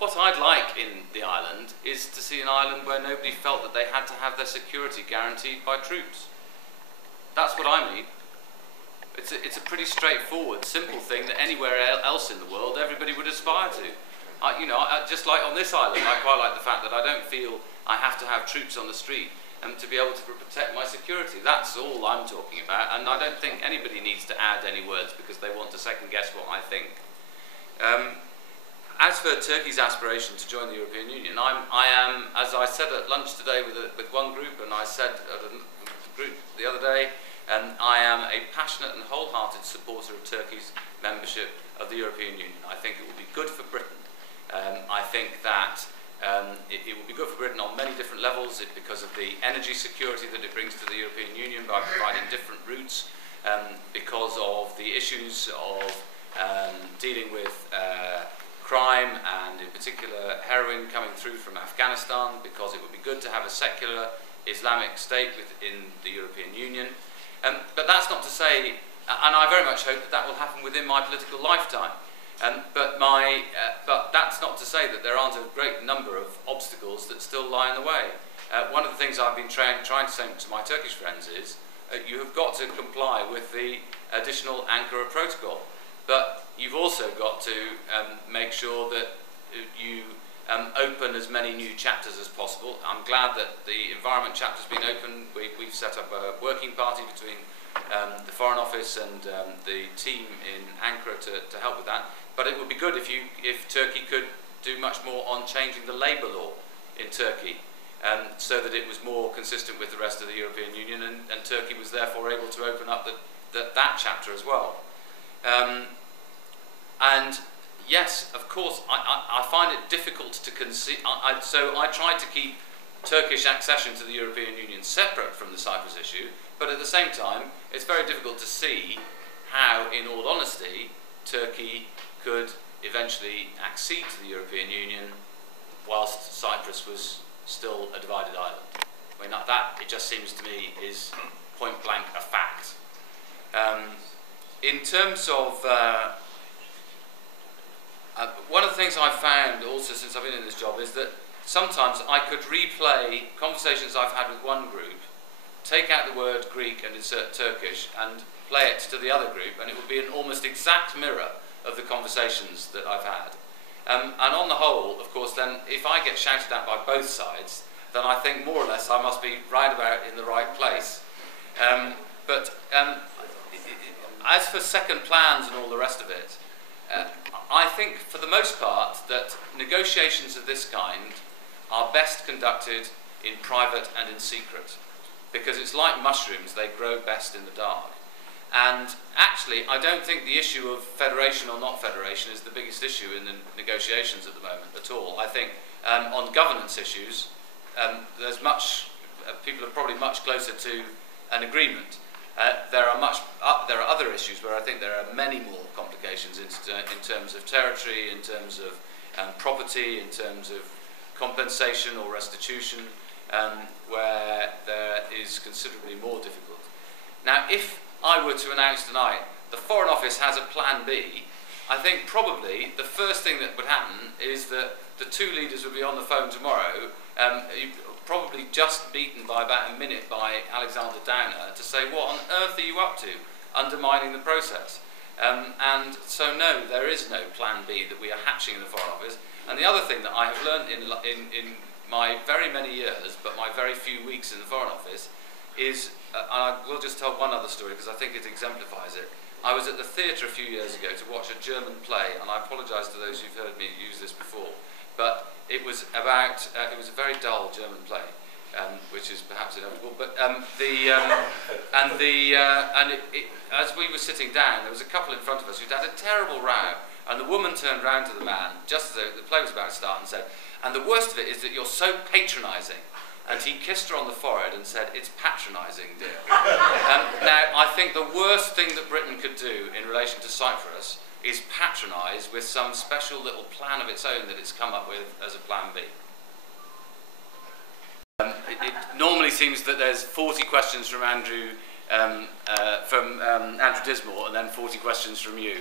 what I'd like in the island is to see an island where nobody felt that they had to have their security guaranteed by troops. That's what I mean. It's a pretty straightforward, simple thing that anywhere else in the world everybody would aspire to. Just like on this island, I quite like the fact that I don't feel I have to have troops on the street to be able to protect my security. That's all I'm talking about, and I don't think anybody needs to add any words because they want to second guess what I think. As for Turkey's aspiration to join the European Union, I am, as I said at lunch today with one group, and I said at a group the other day, I am a passionate and wholehearted supporter of Turkey's membership of the European Union. I think it will be good for Britain. I think that it will be good for Britain on many different levels because of the energy security that it brings to the European Union by providing different routes, because of the issues of dealing with crime and in particular heroin coming through from Afghanistan, because it would be good to have a secular Islamic state within the European Union. But that's not to say, and I very much hope that that will happen within my political lifetime. But that's not to say that there aren't a great number of obstacles that still lie in the way. One of the things I've been trying to say to my Turkish friends is you have got to comply with the additional Ankara protocol, but you've also got to make sure that you open as many new chapters as possible. I'm glad that the environment chapter's been open. We've set up a working party between the Foreign Office and the team in Ankara to help with that. But it would be good if Turkey could do much more on changing the labour law in Turkey, so that it was more consistent with the rest of the European Union, and Turkey was therefore able to open up that chapter as well. And yes, of course, I find it difficult to conceive, so I tried to keep Turkish accession to the European Union separate from the Cyprus issue, but at the same time, it's very difficult to see how, in all honesty, Turkey could eventually accede to the European Union whilst Cyprus was still a divided island. I mean, that, it just seems to me, is point blank a fact. In terms of one of the things I've found also since I've been in this job is that sometimes I could replay conversations I've had with one group, take out the word Greek and insert Turkish and play it to the other group, and it would be an almost exact mirror of the conversations that I've had. And on the whole, of course, then if I get shouted at by both sides, then I think more or less I must be right about in the right place. As for second plans and all the rest of it, I think for the most part that negotiations of this kind are best conducted in private and in secret, because it's like mushrooms, they grow best in the dark. And actually, I don't think the issue of federation or not federation is the biggest issue in the negotiations at the moment at all. I think on governance issues, people are probably much closer to an agreement. There are other issues where I think there are many more complications in terms of territory, in terms of property, in terms of compensation or restitution, where there is considerably more difficult. Now, if I were to announce tonight the Foreign Office has a plan B, I think probably the first thing that would happen is that the two leaders would be on the phone tomorrow, probably just beaten by about a minute by Alexander Downer, to say, what on earth are you up to, undermining the process? And so no, there is no plan B that we are hatching in the Foreign Office. And the other thing that I have learned in my very many years, but my very few weeks in the Foreign Office, is, and I will just tell one other story because I think it exemplifies it. I was at the theatre a few years ago to watch a German play, and I apologise to those who've heard me use this before, but it was about, it was a very dull German play, which is perhaps inevitable, but as we were sitting down, there was a couple in front of us who'd had a terrible row, and the woman turned round to the man, just as the play was about to start, and said, and the worst of it is that you're so patronising. And he kissed her on the forehead and said, it's patronising, dear. Now, I think the worst thing that Britain could do in relation to Cyprus is patronise with some special little plan of its own that it's come up with as a plan B. It normally seems that there's 40 questions from Andrew Dismore and then 40 questions from you.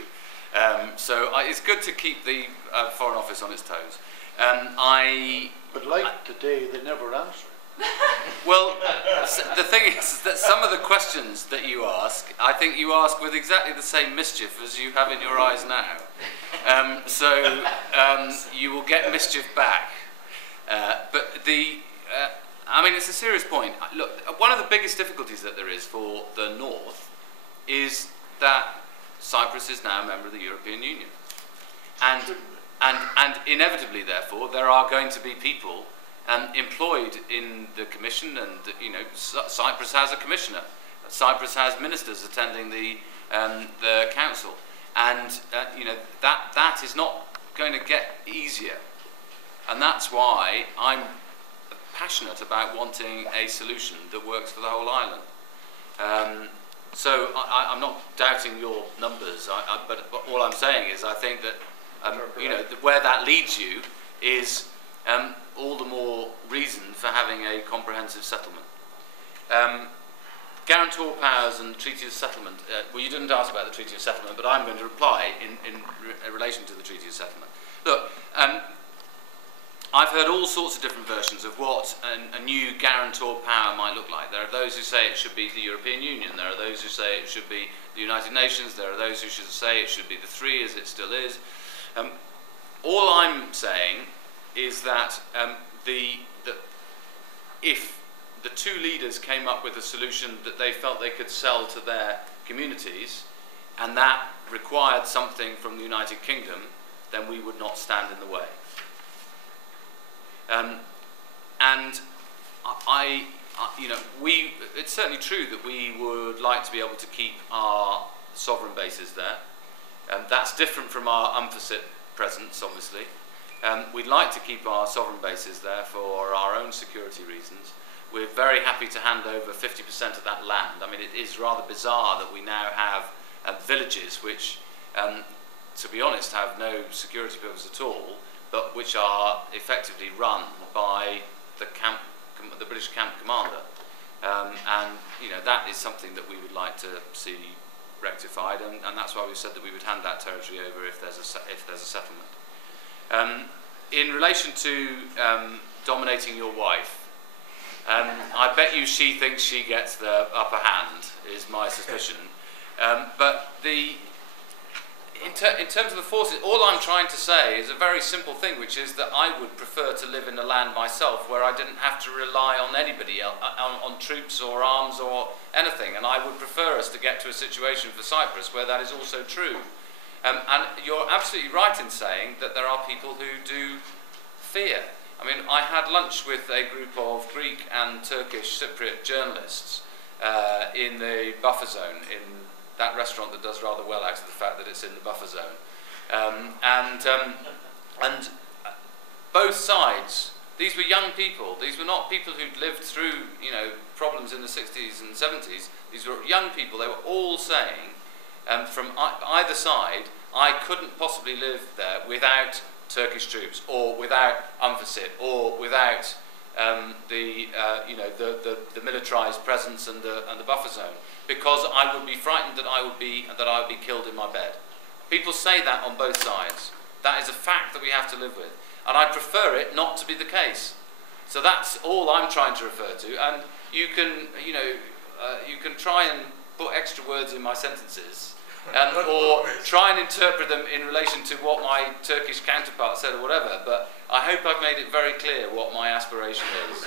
So it's good to keep the Foreign Office on its toes. But like today, they never answer. Well, the thing is that some of the questions that you ask, I think you ask with exactly the same mischief as you have in your eyes now. So you will get mischief back. But I mean, it's a serious point. Look, one of the biggest difficulties that there is for the North is that Cyprus is now a member of the European Union. And inevitably, therefore, there are going to be people employed in the Commission, and Cyprus has a commissioner. Cyprus has ministers attending the council, and that is not going to get easier. And that's why I'm passionate about wanting a solution that works for the whole island. So I'm not doubting your numbers, but all I'm saying is I think that where that leads you is all the more reason for having a comprehensive settlement. Guarantor powers and Treaty of Settlement. Well, you didn't ask about the Treaty of Settlement, but I'm going to reply in relation to the Treaty of Settlement. Look, I've heard all sorts of different versions of what a new guarantor power might look like. There are those who say it should be the European Union. There are those who say it should be the United Nations. There are those who should say it should be the three, as it still is. All I'm saying is that if the two leaders came up with a solution that they felt they could sell to their communities, and that required something from the United Kingdom, then we would not stand in the way. It's certainly true that we would like to be able to keep our sovereign bases there. That's different from our unforeseen presence, obviously. We'd like to keep our sovereign bases there for our own security reasons. We're very happy to hand over 50% of that land. I mean, it is rather bizarre that we now have villages which, to be honest, have no security purpose at all, but which are effectively run by the British camp commander. That is something that we would like to see rectified, and that's why we said that we would hand that territory over if there's a settlement. In relation to dominating your wife, I bet you she thinks she gets the upper hand, is my suspicion. But in terms of the forces, all I'm trying to say is a very simple thing, which is that I would prefer to live in a land myself where I didn't have to rely on anybody else, on troops or arms or anything, and I would prefer us to get to a situation for Cyprus where that is also true. And you're absolutely right in saying that there are people who do fear. I mean, I had lunch with a group of Greek and Turkish Cypriot journalists in the buffer zone in that restaurant that does rather well out of the fact that it's in the buffer zone. And both sides, these were young people. These were not people who'd lived through, problems in the 60s and 70s. These were young people. They were all saying, from either side, I couldn't possibly live there without Turkish troops, or without UNFICIT, or without the militarised presence and the buffer zone, because I would be frightened that I would be killed in my bed. People say that on both sides. That is a fact that we have to live with, and I prefer it not to be the case. So that's all I'm trying to refer to, and you can try and put extra words in my sentences. Or try and interpret them in relation to what my Turkish counterpart said or whatever, but I hope I've made it very clear what my aspiration is.